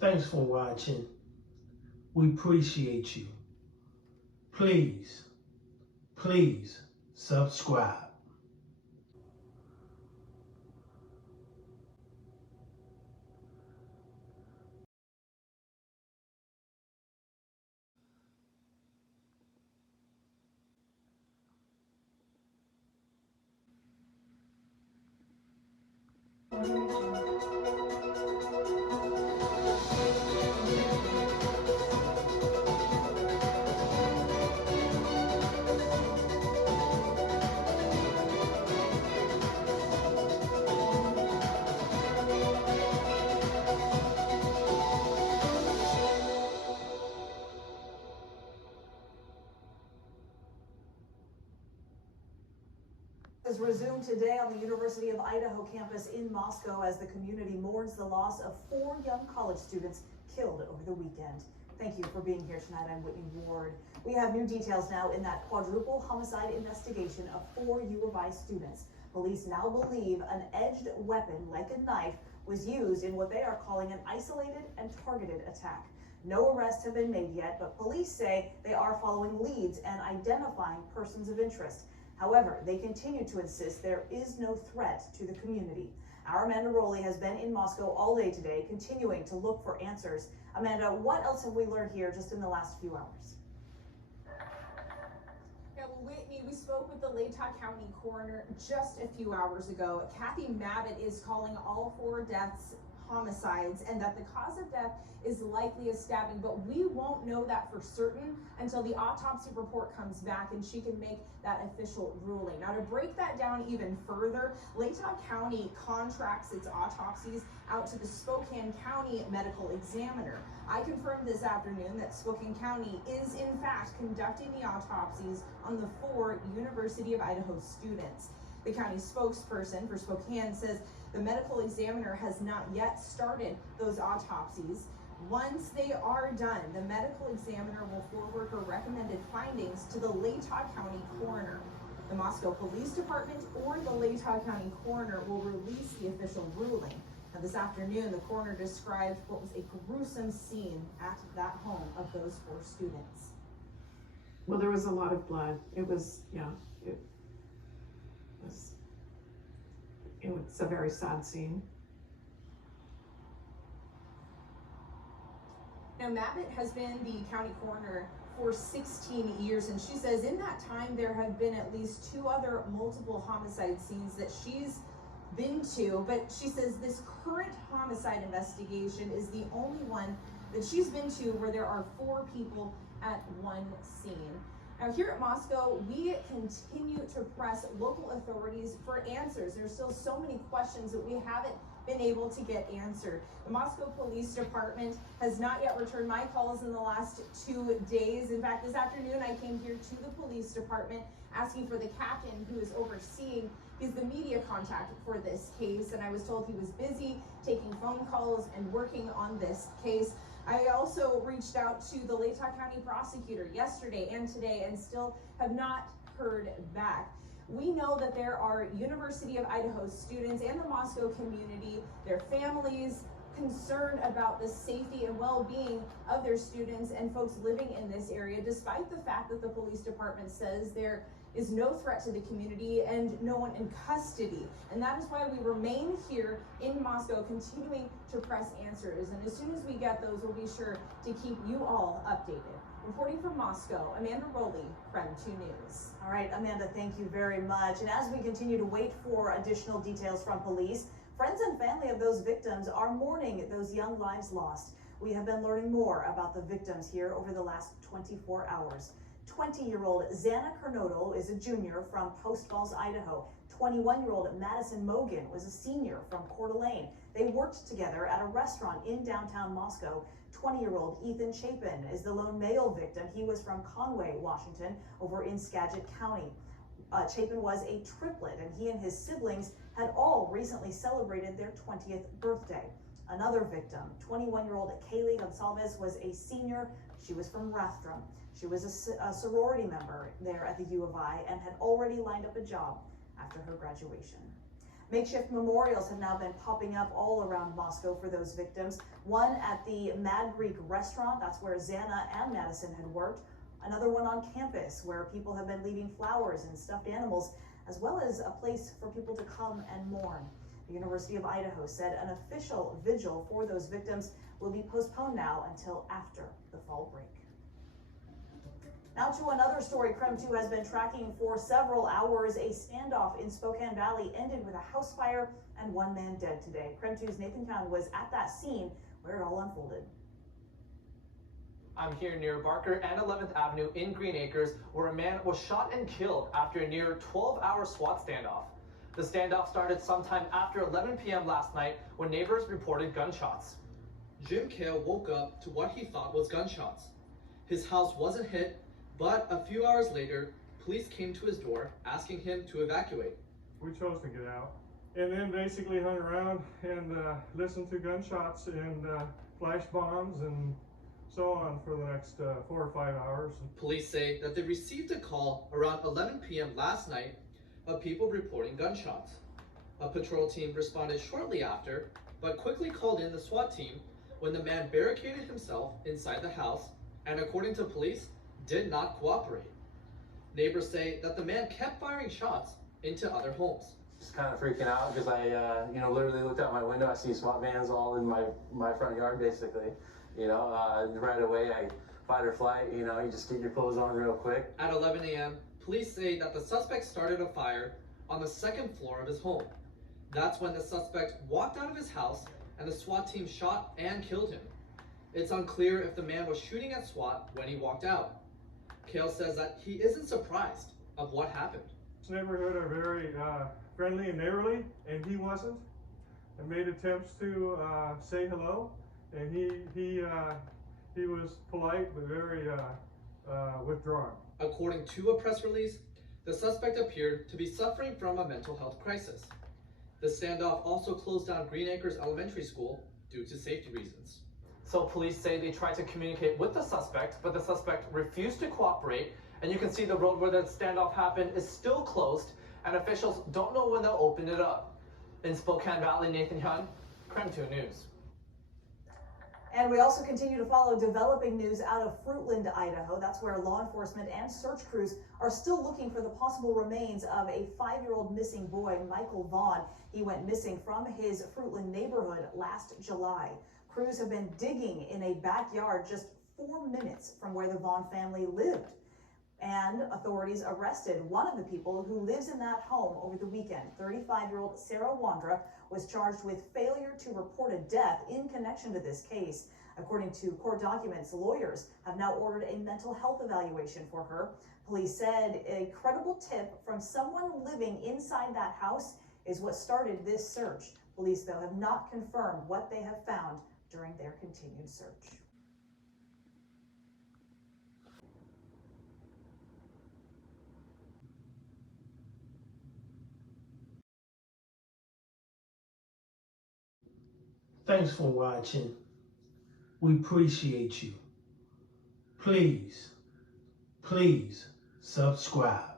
Thanks for watching. We appreciate you. Please subscribe. Has resumed today on the University of Idaho campus in Moscow as the community mourns the loss of 4 young college students killed over the weekend. Thank you for being here tonight. I'm Whitney Ward. We have new details now in that quadruple homicide investigation of 4 U of I students. Police now believe an edged weapon like a knife was used in what they are calling an isolated and targeted attack. No arrests have been made yet, but police say they are following leads and identifying persons of interest. However, they continue to insist there is no threat to the community. Our Amanda Rowley has been in Moscow all day today, continuing to look for answers. Amanda, what else have we learned here just in the last few hours? Yeah, well, Whitney, we spoke with the Latah County coroner just a few hours ago. Kathy Mabbitt is calling all 4 deaths homicides and that the cause of death is likely a stabbing, but we won't know that for certain until the autopsy report comes back and she can make that official ruling. Now, to break that down even further, Latah County contracts its autopsies out to the Spokane County Medical Examiner. I confirmed this afternoon that Spokane County is in fact conducting the autopsies on the 4 University of Idaho students. The county spokesperson for Spokane says the medical examiner has not yet started those autopsies. Once they are done, the medical examiner will forward her recommended findings to the Latah County coroner. The Moscow Police Department or the Latah County coroner will release the official ruling. Now, this afternoon, the coroner described what was a gruesome scene at that home of those 4 students. Well, there was a lot of blood. It was a very sad scene. Now, Mabbitt has been the county coroner for 16 years, and she says in that time there have been at least 2 other multiple homicide scenes that she's been to, but she says this current homicide investigation is the only one that she's been to where there are 4 people at one scene. Now, here at Moscow, we continue to press local authorities for answers. There's still so many questions that we haven't been able to get answered. The Moscow Police Department has not yet returned my calls in the last 2 days. In fact, this afternoon I came here to the police department asking for the captain who is overseeing, he's the media contact for this case, and I was told he was busy taking phone calls and working on this case. I also reached out to the Latah County prosecutor yesterday and today and still have not heard back. We know that there are University of Idaho students and the Moscow community, their families, concerned about the safety and well-being of their students and folks living in this area, despite the fact that the police department says there is no threat to the community and no one in custody. And that is why we remain here in Moscow, continuing to press answers. And as soon as we get those, we'll be sure to keep you all updated. Reporting from Moscow, Amanda Rowley, KREM 2 News. All right, Amanda, thank you very much. And as we continue to wait for additional details from police, friends and family of those victims are mourning those young lives lost. We have been learning more about the victims here over the last 24 hours. 20-year-old Xana Kernodle is a junior from Post Falls, Idaho. 21-year-old Madison Mogan was a senior from Coeur d'Alene. They worked together at a restaurant in downtown Moscow. 20-year-old Ethan Chapin is the lone male victim. He was from Conway, Washington, over in Skagit County. Chapin was a triplet, and he and his siblings had all recently celebrated their 20th birthday. Another victim, 21-year-old Kaylee Gonsalves, was a senior. She was from Rathdrum. She was a sorority member there at the U of I and had already lined up a job after her graduation. Makeshift memorials have now been popping up all around Moscow for those victims. One at the Mad Greek restaurant, that's where Xana and Madison had worked. Another one on campus where people have been leaving flowers and stuffed animals, as well as a place for people to come and mourn. The University of Idaho said an official vigil for those victims will be postponed now until after the fall break. Now to another story KREM 2 has been tracking for several hours. A standoff in Spokane Valley ended with a house fire and one man dead today. KREM 2's Nathan Cowan was at that scene where it all unfolded. I'm here near Barker and 11th Avenue in Green Acres, where a man was shot and killed after a near 12-hour SWAT standoff. The standoff started sometime after 11 p.m. last night when neighbors reported gunshots. Jim Kale woke up to what he thought was gunshots. His house wasn't hit, but a few hours later, police came to his door asking him to evacuate. We chose to get out and then basically hung around and listened to gunshots and flash bombs and so on for the next 4 or 5 hours. Police say that they received a call around 11 p.m. last night of people reporting gunshots. A patrol team responded shortly after, but quickly called in the SWAT team when the man barricaded himself inside the house and, according to police, did not cooperate. Neighbors say that the man kept firing shots into other homes. Just kind of freaking out because I, literally looked out my window. I see SWAT vans all in my front yard, basically. Right away, I fight or flight. You just get your clothes on real quick. At 11 a.m., police say that the suspect started a fire on the second floor of his home. That's when the suspect walked out of his house and the SWAT team shot and killed him. It's unclear if the man was shooting at SWAT when he walked out. Kale says that he isn't surprised of what happened. This neighborhood are very friendly and neighborly, and he wasn't. I made attempts to say hello, and he was polite but very withdrawn. According to a press release, the suspect appeared to be suffering from a mental health crisis. The standoff also closed down Green Acres Elementary School due to safety reasons. So police say they tried to communicate with the suspect, but the suspect refused to cooperate, and you can see the road where the standoff happened is still closed, and officials don't know when they'll open it up. In Spokane Valley, Nathan Young, KREM 2 News. And we also continue to follow developing news out of Fruitland, Idaho. That's where law enforcement and search crews are still looking for the possible remains of a 5-year-old missing boy, Michael Vaughn. He went missing from his Fruitland neighborhood last July. Crews have been digging in a backyard just 4 minutes from where the Vaughn family lived. And authorities arrested one of the people who lives in that home over the weekend. 35-year-old Sarah Wandra was charged with failure to report a death in connection to this case. According to court documents, lawyers have now ordered a mental health evaluation for her. Police said a credible tip from someone living inside that house is what started this search. Police, though, have not confirmed what they have found during their continued search. Thanks for watching. We appreciate you. Please subscribe.